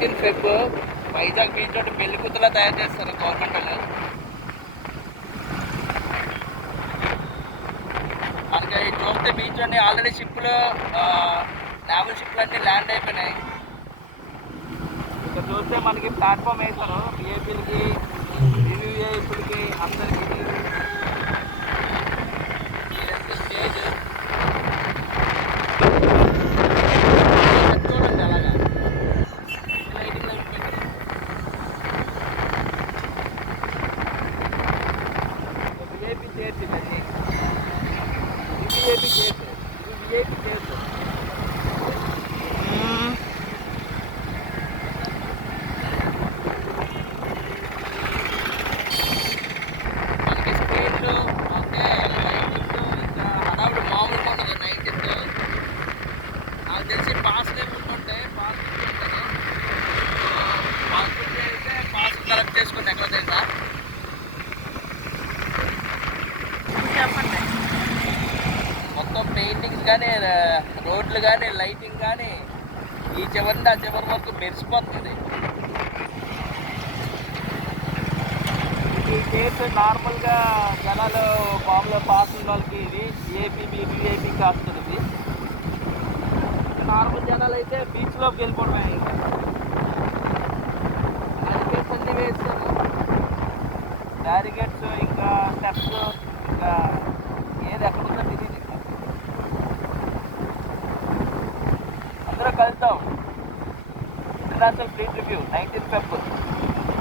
19 Feb Vizag beach నుండి పెళ్లి కూతులా తయారు చేస్తారు గవర్నమెంట్ వాళ్ళు. మనకి చూస్తే బీచ్లోని ఆల్రెడీ షిప్లు, నేవల్ షిప్లు అన్నీ ల్యాండ్ అయిపోయినాయి. ఇక్కడ చూస్తే మనకి ప్లాట్ఫామ్ వేశారు విఐపీలకి, వివిఐపీలకి అందరికీ. స్టేజ్ చూడండి అలాగా లైటింగ్ లైట్ పెట్టి. విఐపీ చైర్స్ ఇవన్నీ, విఐపీ చైర్స్, ఇది విఐపీ చైర్స్. మనకి స్క్రీన్లు, ఓకే, లైటింగ్స్, ఇంకా హడావుడు మామూలుగా ఉండదు. 19th నాకు తెలిసి పాస్ లేకుంటుంటే పాస్ ఉంటుంది. పాస్ అయితే పాస్ కలెక్ట్ చేసుకుని ఎక్కడ తెలుసా చెప్పండి. మొత్తం పెయింటింగ్స్ కానీ, రోడ్లు కానీ, లైటింగ్ కానీ ఈ చివరి ఆ చివరి వరకు మెరిసిపోతుంది. ఈ కేసు నార్మల్గా జనాలు మామూలుగా పాస్ ఉన్న వాళ్ళకి ఇది విఐపీ, విఐపీకి వస్తుంది. ఇది నార్మల్ జనాలు అయితే బీచ్లోకి వెళ్ళిపోవడమే. బ్యారికేడ్స్ అన్నీ వేస్తారు, బ్యారికేడ్స్, ఇంకా స్టెప్స్, ఇంకా ఏది ఎక్కడుందో తెలియదు. ఇంకా అందరూ కలుద్దాం. International fleet review 19 Feb.